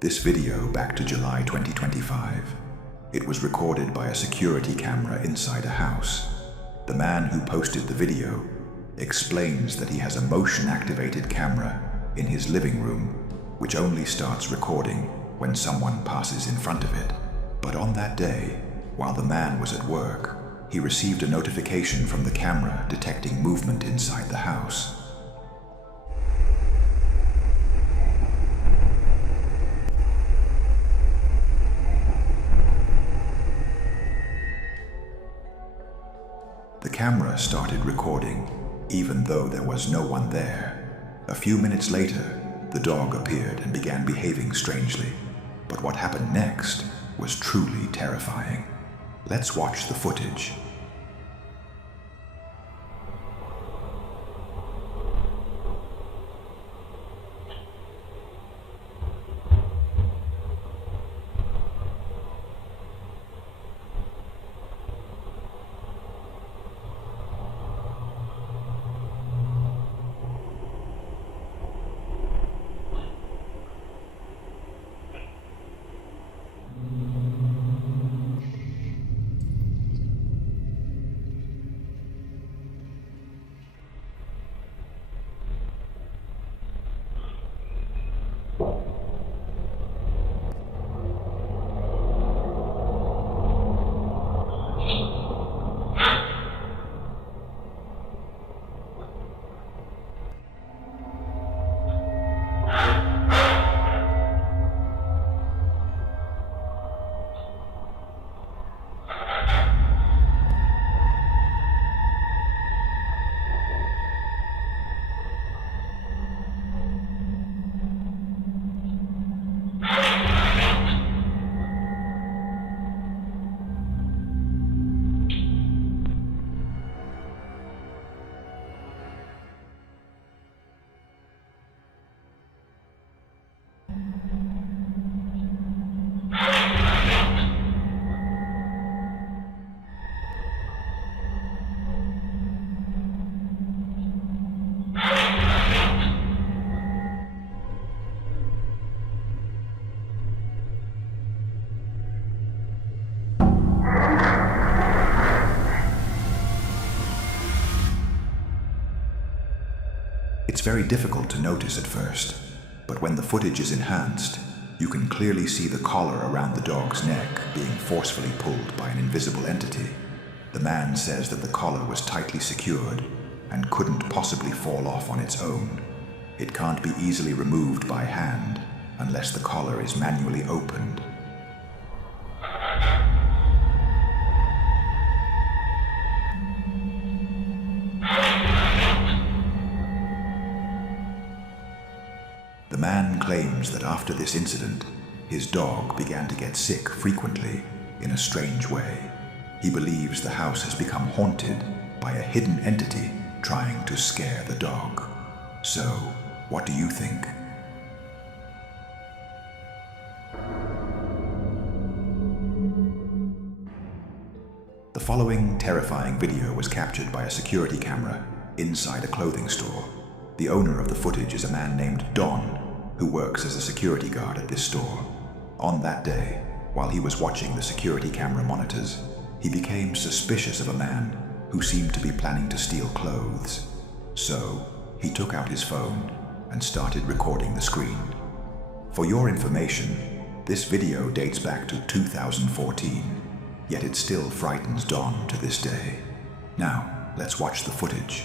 This video back to July 2025. It was recorded by a security camera inside a house. The man who posted the video explains that he has a motion-activated camera in his living room, which only starts recording when someone passes in front of it. But on that day, while the man was at work, he received a notification from the camera detecting movement inside the house. The camera started recording, even though there was no one there. A few minutes later, the dog appeared and began behaving strangely. But what happened next was truly terrifying. Let's watch the footage. It's very difficult to notice at first, but when the footage is enhanced, you can clearly see the collar around the dog's neck being forcefully pulled by an invisible entity. The man says that the collar was tightly secured and couldn't possibly fall off on its own. It can't be easily removed by hand unless the collar is manually opened. The man claims that after this incident, his dog began to get sick frequently in a strange way. He believes the house has become haunted by a hidden entity trying to scare the dog. So, what do you think? The following terrifying video was captured by a security camera inside a clothing store. The owner of the footage is a man named Don, who works as a security guard at this store. On that day, while he was watching the security camera monitors, he became suspicious of a man who seemed to be planning to steal clothes. So, he took out his phone and started recording the screen. For your information, this video dates back to 2014, yet it still frightens Don to this day. Now, let's watch the footage.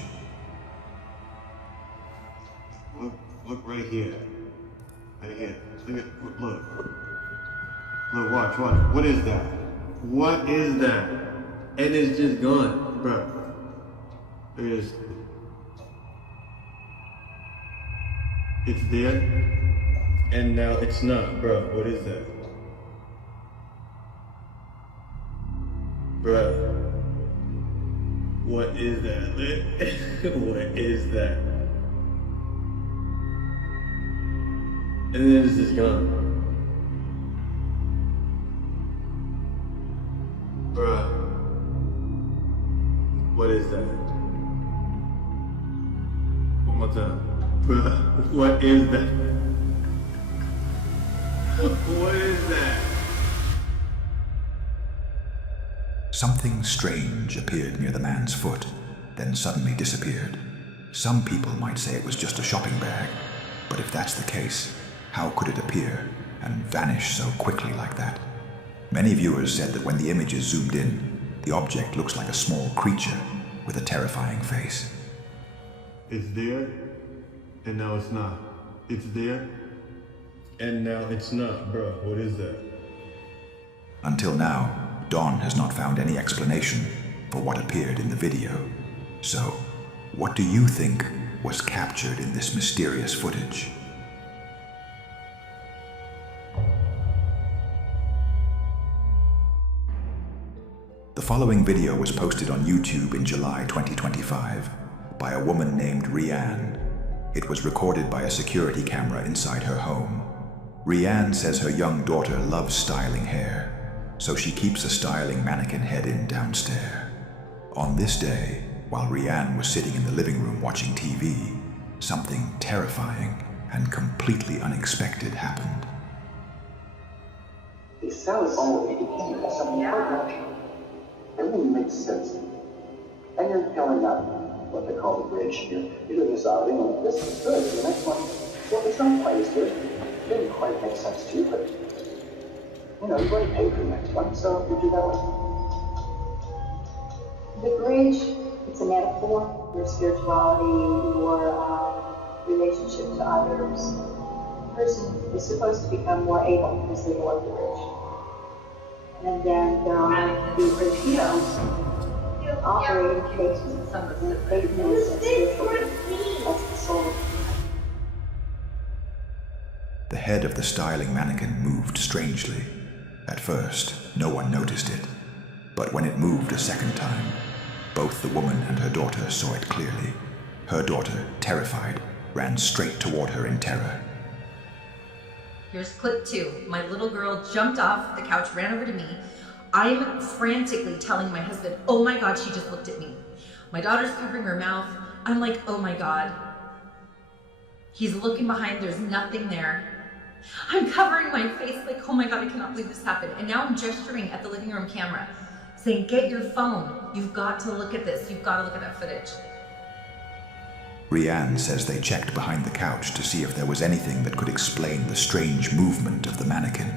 Look right here. Right here. Look, watch. What is that? What is that? And it's just gone, bro. Look at this. It's there, and now it's not, bro. What is that? Bro. What is that? What is that? And then it's just gone. Bruh. What is that? One more time. Bruh. What is that? What is that? Something strange appeared near the man's foot, then suddenly disappeared. Some people might say it was just a shopping bag, but if that's the case, how could it appear and vanish so quickly like that? Many viewers said that when the image is zoomed in, the object looks like a small creature with a terrifying face. It's there, and now it's not. It's there, and now it's not. Bro, what is that? Until now, Dawn has not found any explanation for what appeared in the video. So, what do you think was captured in this mysterious footage? The following video was posted on YouTube in July 2025 by a woman named Rianne. It was recorded by a security camera inside her home. Rianne says her young daughter loves styling hair, so she keeps a styling mannequin head in downstairs. On this day, while Rianne was sitting in the living room watching TV, something terrifying and completely unexpected happened. It sounds all independent of something quite natural. Everything makes sense. And you're going up what they call the bridge. You're doing this outing, and this is good. The next one, well, it's not quite as good. It didn't quite make sense to you, but you know, you've already paid for the next one, so you do that one. The bridge, it's a metaphor. Your spirituality, your relationship to others. The person is supposed to become more able as they go up the bridge. And then the bridge heroes operate in faith and faithfulness and spirituality. That's the soul. The head of the styling mannequin moved strangely. At first, no one noticed it, but when it moved a second time, both the woman and her daughter saw it clearly. Her daughter, terrified, ran straight toward her in terror. Here's clip 2. My little girl jumped off the couch, ran over to me. I'm frantically telling my husband, oh my God, she just looked at me. My daughter's covering her mouth. I'm like, oh my God. He's looking behind, there's nothing there. I'm covering my face like, oh my God, I cannot believe this happened. And now I'm gesturing at the living room camera, saying, get your phone. You've got to look at this. You've got to look at that footage. Rianne says they checked behind the couch to see if there was anything that could explain the strange movement of the mannequin,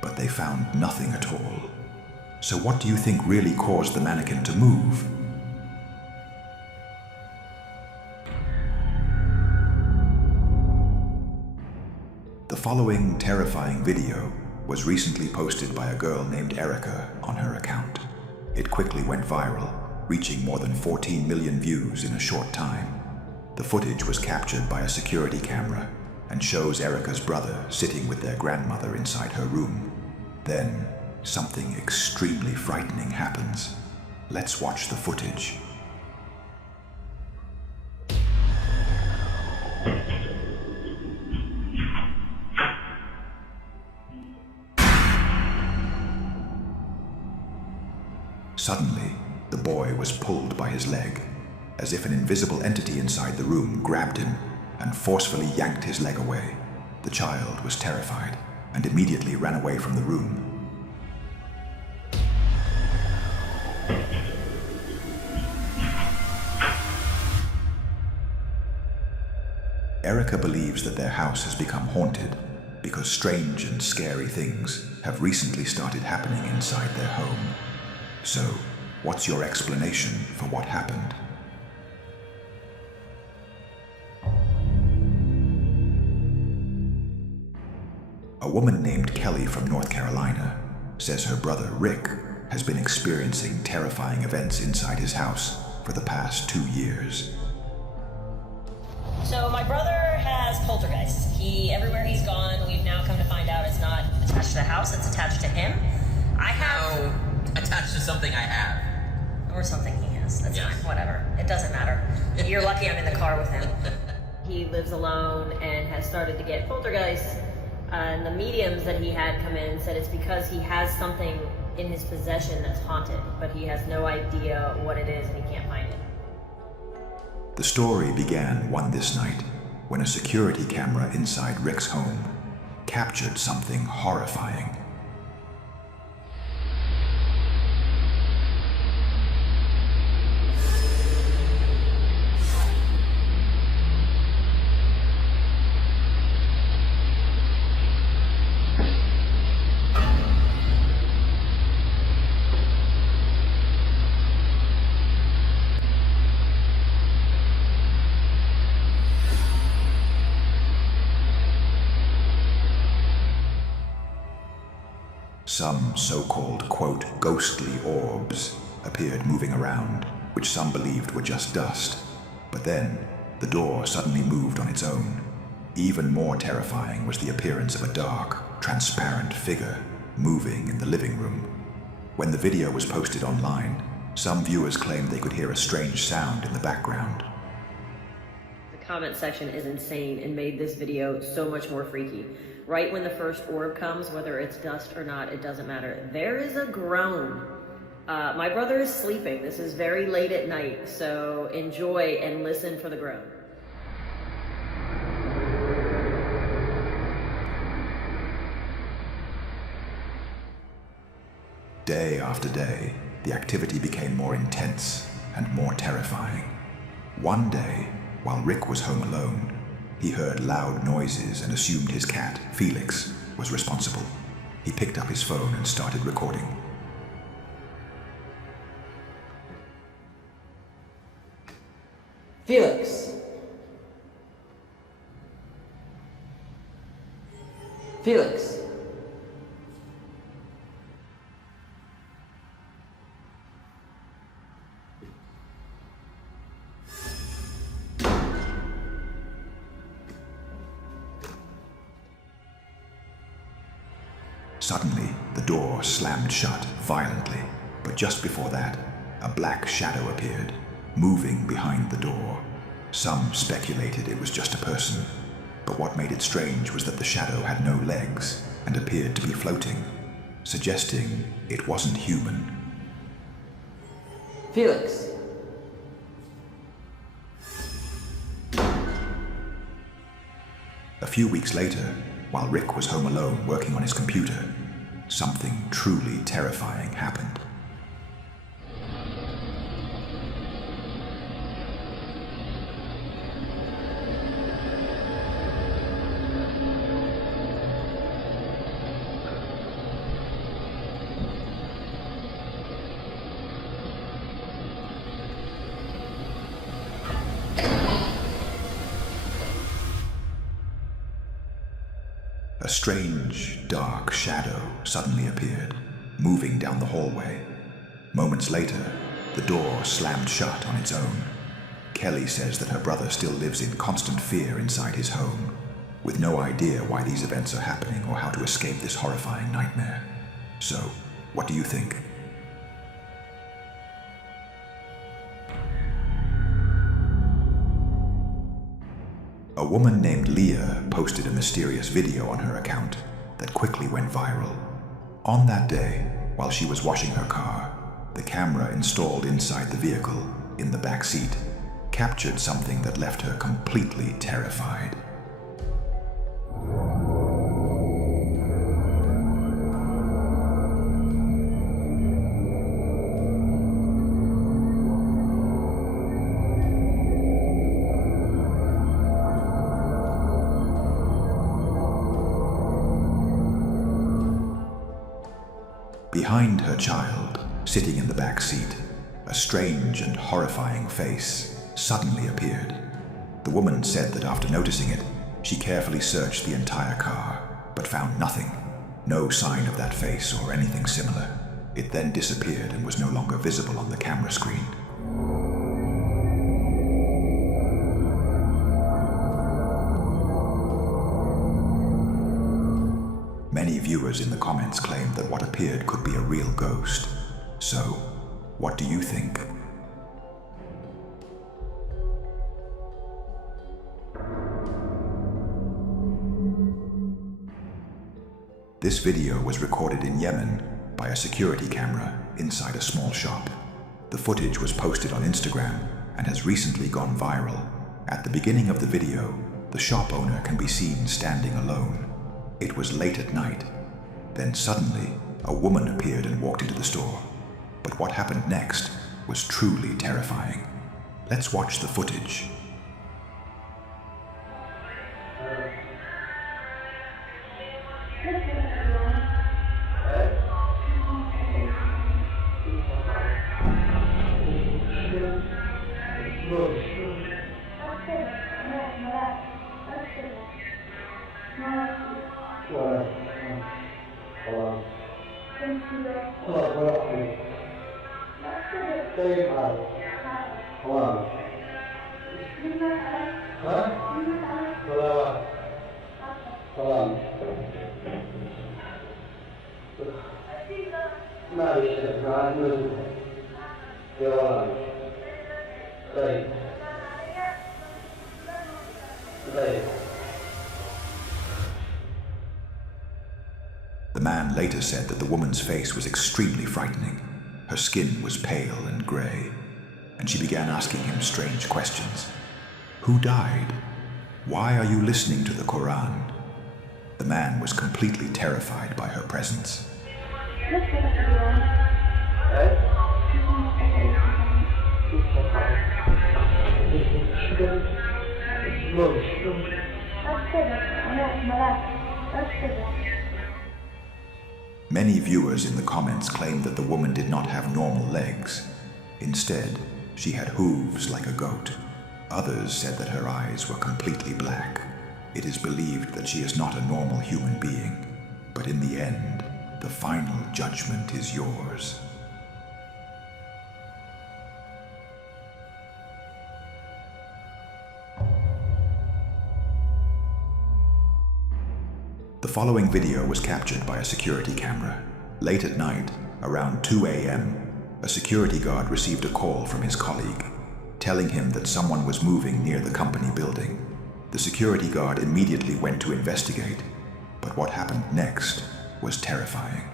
but they found nothing at all. So what do you think really caused the mannequin to move? The following terrifying video was recently posted by a girl named Erica on her account. It quickly went viral, reaching more than 14 million views in a short time. The footage was captured by a security camera and shows Erica's brother sitting with their grandmother inside her room. Then, something extremely frightening happens. Let's watch the footage. Suddenly, the boy was pulled by his leg, as if an invisible entity inside the room grabbed him and forcefully yanked his leg away. The child was terrified and immediately ran away from the room. Erica believes that their house has become haunted because strange and scary things have recently started happening inside their home. So, what's your explanation for what happened? A woman named Kelly from North Carolina says her brother Rick has been experiencing terrifying events inside his house for the past 2 years. So my brother has poltergeists. Everywhere he's gone, we've now come to find out it's not attached to the house, it's attached to him. I have... No, attached to something I have. Or something he has. That's fine, whatever. It doesn't matter. You're lucky I'm in the car with him. He lives alone and has started to get poltergeists. And the mediums that he had come in said it's because he has something in his possession that's haunted, but he has no idea what it is and he can't find it. The story began this night when a security camera inside Rick's home captured something horrifying. Some so-called, quote, ghostly orbs appeared moving around, which some believed were just dust. But then, the door suddenly moved on its own. Even more terrifying was the appearance of a dark, transparent figure moving in the living room. When the video was posted online, some viewers claimed they could hear a strange sound in the background. The comment section is insane and made this video so much more freaky. Right when the first orb comes, whether it's dust or not, it doesn't matter. There is a groan. My brother is sleeping. This is very late at night, so enjoy and listen for the groan. Day after day, the activity became more intense and more terrifying. One day, while Rick was home alone, he heard loud noises and assumed his cat, Felix, was responsible. He picked up his phone and started recording. Felix. Felix. Suddenly, the door slammed shut violently, but just before that, a black shadow appeared, moving behind the door. Some speculated it was just a person, but what made it strange was that the shadow had no legs and appeared to be floating, suggesting it wasn't human. Felix. A few weeks later, while Rick was home alone working on his computer, something truly terrifying happened. A strange, dark shadow suddenly appeared, moving down the hallway. Moments later, the door slammed shut on its own. Kelly says that her brother still lives in constant fear inside his home, with no idea why these events are happening or how to escape this horrifying nightmare. So, what do you think? A woman named Leah posted a mysterious video on her account that quickly went viral. On that day, while she was washing her car, the camera installed inside the vehicle, in the back seat, captured something that left her completely terrified. Behind her child, sitting in the back seat, a strange and horrifying face suddenly appeared. The woman said that after noticing it, she carefully searched the entire car, but found nothing, no sign of that face or anything similar. It then disappeared and was no longer visible on the camera screen. Many viewers in the comments claimed that what appeared could be a real ghost. So, what do you think? This video was recorded in Yemen by a security camera inside a small shop. The footage was posted on Instagram and has recently gone viral. At the beginning of the video, the shop owner can be seen standing alone. It was late at night. Then suddenly, a woman appeared and walked into the store. But what happened next was truly terrifying. Let's watch the footage. The man later said that the woman's face was extremely frightening. Her skin was pale and gray, and she began asking him strange questions. Who died? Why are you listening to the Quran? The man was completely terrified by her presence. Many viewers in the comments claimed that the woman did not have normal legs. Instead, she had hooves like a goat. Others said that her eyes were completely black. It is believed that she is not a normal human being, but in the end, the final judgment is yours. The following video was captured by a security camera. Late at night, around 2 a.m., a security guard received a call from his colleague, telling him that someone was moving near the company building. The security guard immediately went to investigate, but what happened next was terrifying.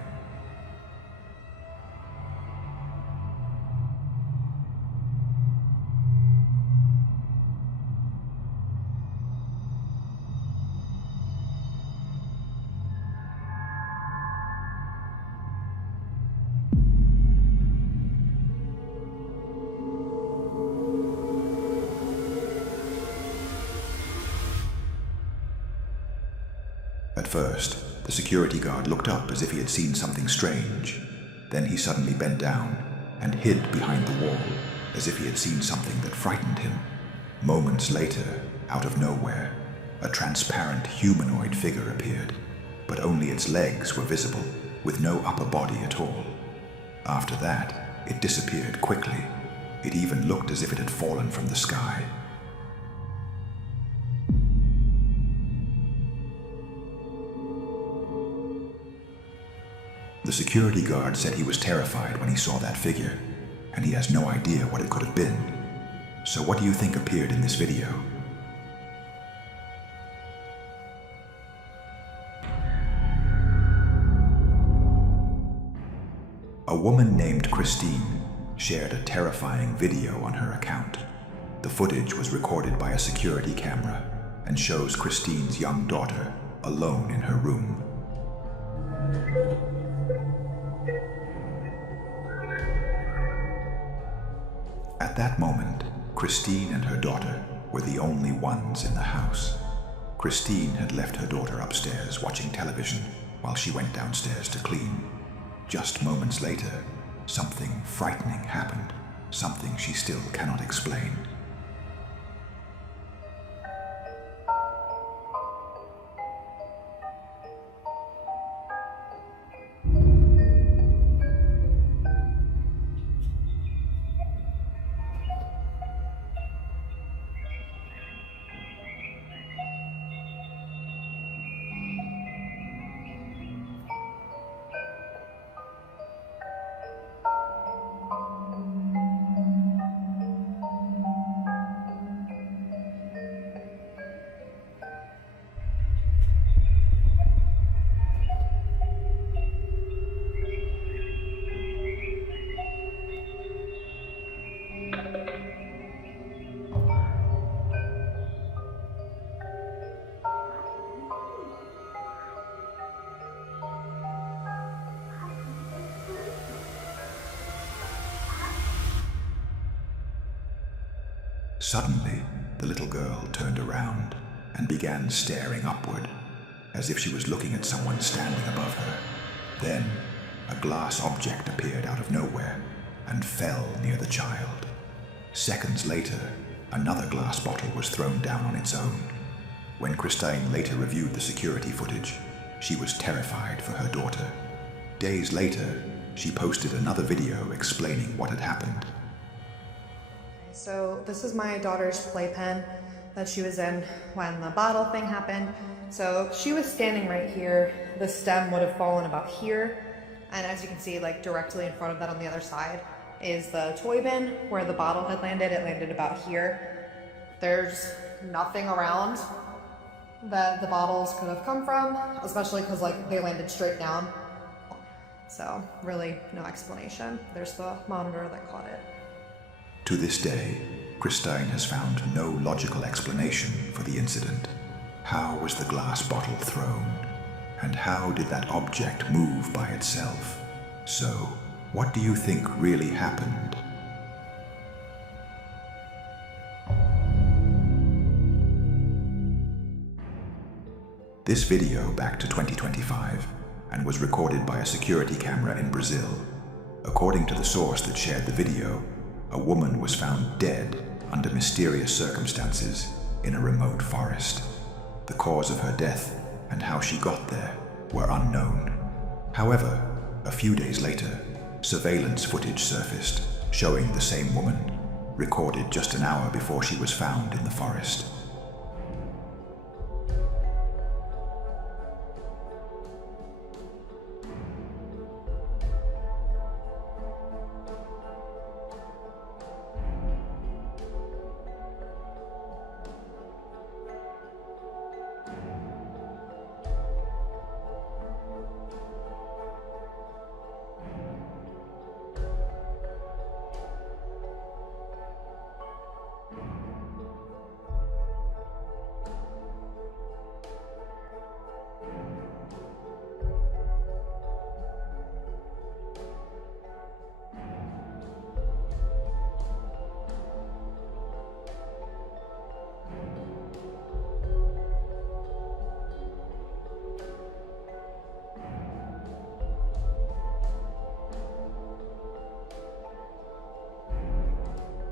At first, the security guard looked up as if he had seen something strange. Then he suddenly bent down and hid behind the wall, as if he had seen something that frightened him. Moments later, out of nowhere, a transparent humanoid figure appeared, but only its legs were visible, with no upper body at all. After that, it disappeared quickly. It even looked as if it had fallen from the sky. The security guard said he was terrified when he saw that figure, and he has no idea what it could have been. So what do you think appeared in this video? A woman named Christine shared a terrifying video on her account. The footage was recorded by a security camera and shows Christine's young daughter alone in her room. At that moment, Christine and her daughter were the only ones in the house. Christine had left her daughter upstairs watching television while she went downstairs to clean. Just moments later, something frightening happened, something she still cannot explain. Suddenly, the little girl turned around and began staring upward, as if she was looking at someone standing above her. Then, a glass object appeared out of nowhere and fell near the child. Seconds later, another glass bottle was thrown down on its own. When Christine later reviewed the security footage, she was terrified for her daughter. Days later, she posted another video explaining what had happened. So this is my daughter's playpen that she was in when the bottle thing happened. So she was standing right here. The stem would have fallen about here. And as you can see, like directly in front of that on the other side is the toy bin where the bottle had landed. It landed about here. There's nothing around that the bottles could have come from, especially because like they landed straight down. So really no explanation. There's the monitor that caught it. To this day, Christine has found no logical explanation for the incident. How was the glass bottle thrown? And how did that object move by itself? So, what do you think really happened? This video back to 2025 and was recorded by a security camera in Brazil. According to the source that shared the video, a woman was found dead under mysterious circumstances in a remote forest. The cause of her death and how she got there were unknown. However, a few days later, surveillance footage surfaced showing the same woman, recorded just an hour before she was found in the forest.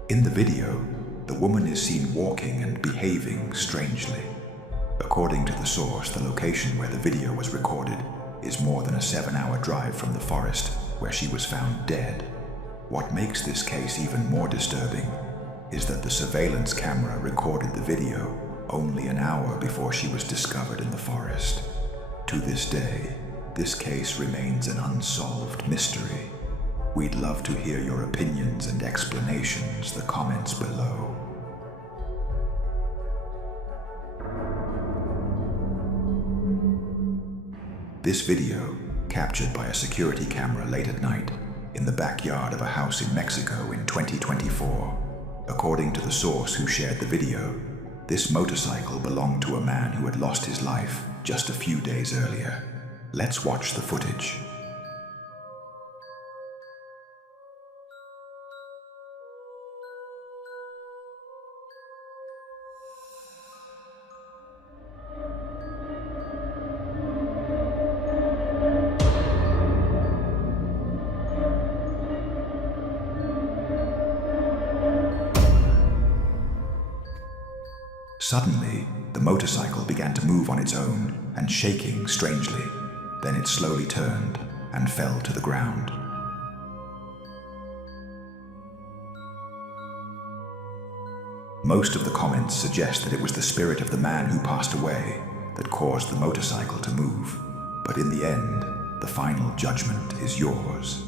In the video, the woman is seen walking and behaving strangely. According to the source, the location where the video was recorded is more than a 7-hour drive from the forest where she was found dead. What makes this case even more disturbing is that the surveillance camera recorded the video only an hour before she was discovered in the forest. To this day, this case remains an unsolved mystery. We'd love to hear your opinions and explanations, the comments below. This video, captured by a security camera late at night in the backyard of a house in Mexico in 2024. According to the source who shared the video, this motorcycle belonged to a man who had lost his life just a few days earlier. Let's watch the footage. Suddenly, the motorcycle began to move on its own and shaking strangely. Then it slowly turned and fell to the ground. Most of the comments suggest that it was the spirit of the man who passed away that caused the motorcycle to move. But in the end, the final judgment is yours.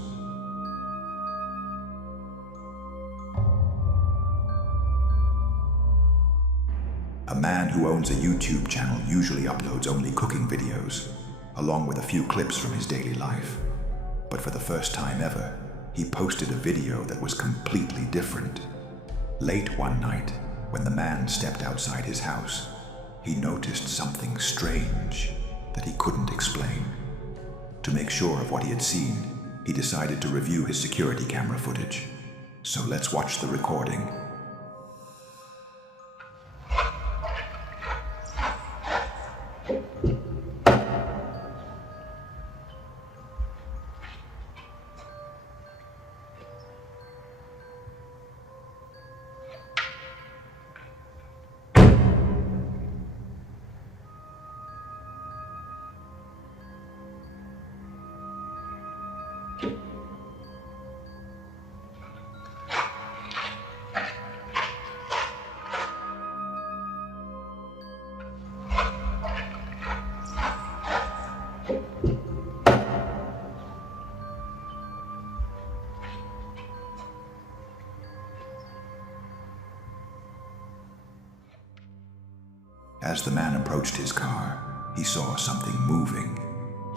A man who owns a YouTube channel usually uploads only cooking videos, along with a few clips from his daily life. But for the first time ever, he posted a video that was completely different. Late one night, when the man stepped outside his house, he noticed something strange that he couldn't explain. To make sure of what he had seen, he decided to review his security camera footage. So let's watch the recording. As the man approached his car, he saw something moving.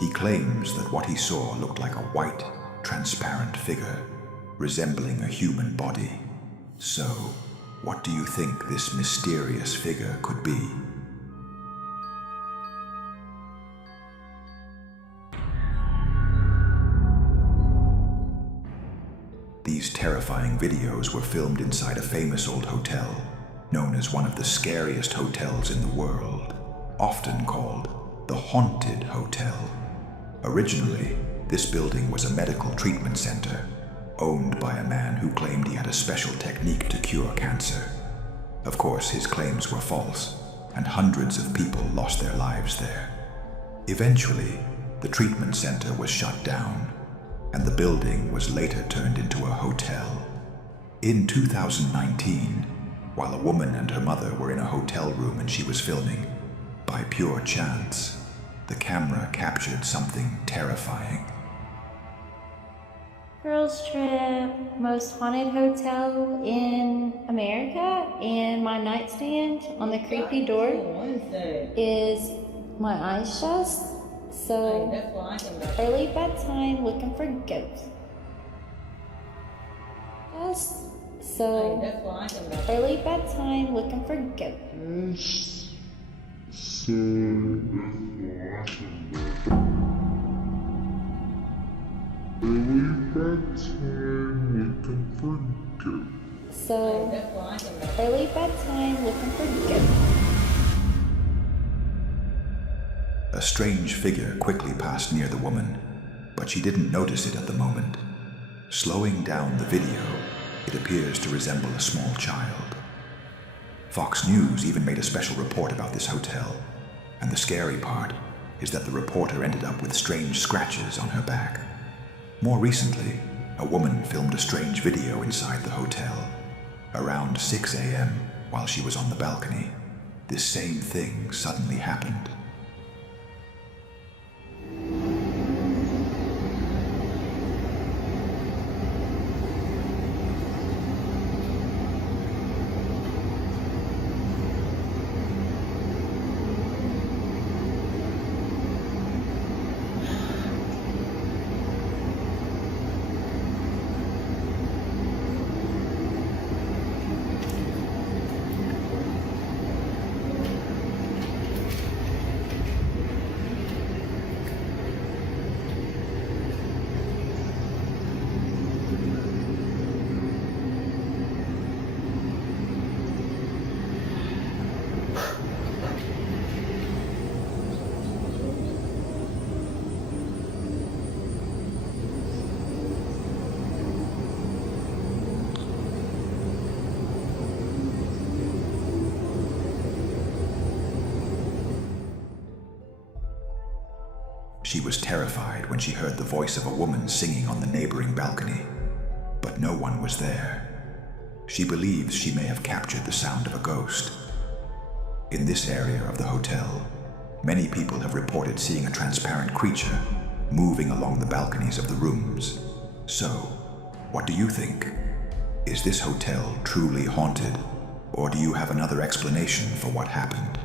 He claims that what he saw looked like a white, transparent figure, resembling a human body. So, what do you think this mysterious figure could be? These terrifying videos were filmed inside a famous old hotel, known as one of the scariest hotels in the world, often called the Haunted Hotel. Originally, this building was a medical treatment center, owned by a man who claimed he had a special technique to cure cancer. Of course, his claims were false, and hundreds of people lost their lives there. Eventually, the treatment center was shut down, and the building was later turned into a hotel. In 2019, while a woman and her mother were in a hotel room and she was filming, by pure chance, the camera captured something terrifying. Girls trip, most haunted hotel in America, and my nightstand on the creepy door is my eyes shut. So, early bedtime looking for ghosts. So, early bedtime looking for ghosts. So, early bedtime looking for ghosts. A strange figure quickly passed near the woman, but she didn't notice it at the moment. Slowing down the video, it appears to resemble a small child. Fox News even made a special report about this hotel, and the scary part is that the reporter ended up with strange scratches on her back. More recently, a woman filmed a strange video inside the hotel. Around 6 a.m., while she was on the balcony, this same thing suddenly happened. She was terrified when she heard the voice of a woman singing on the neighboring balcony, but no one was there. She believes she may have captured the sound of a ghost. In this area of the hotel, many people have reported seeing a transparent creature moving along the balconies of the rooms. So, what do you think? Is this hotel truly haunted, or do you have another explanation for what happened?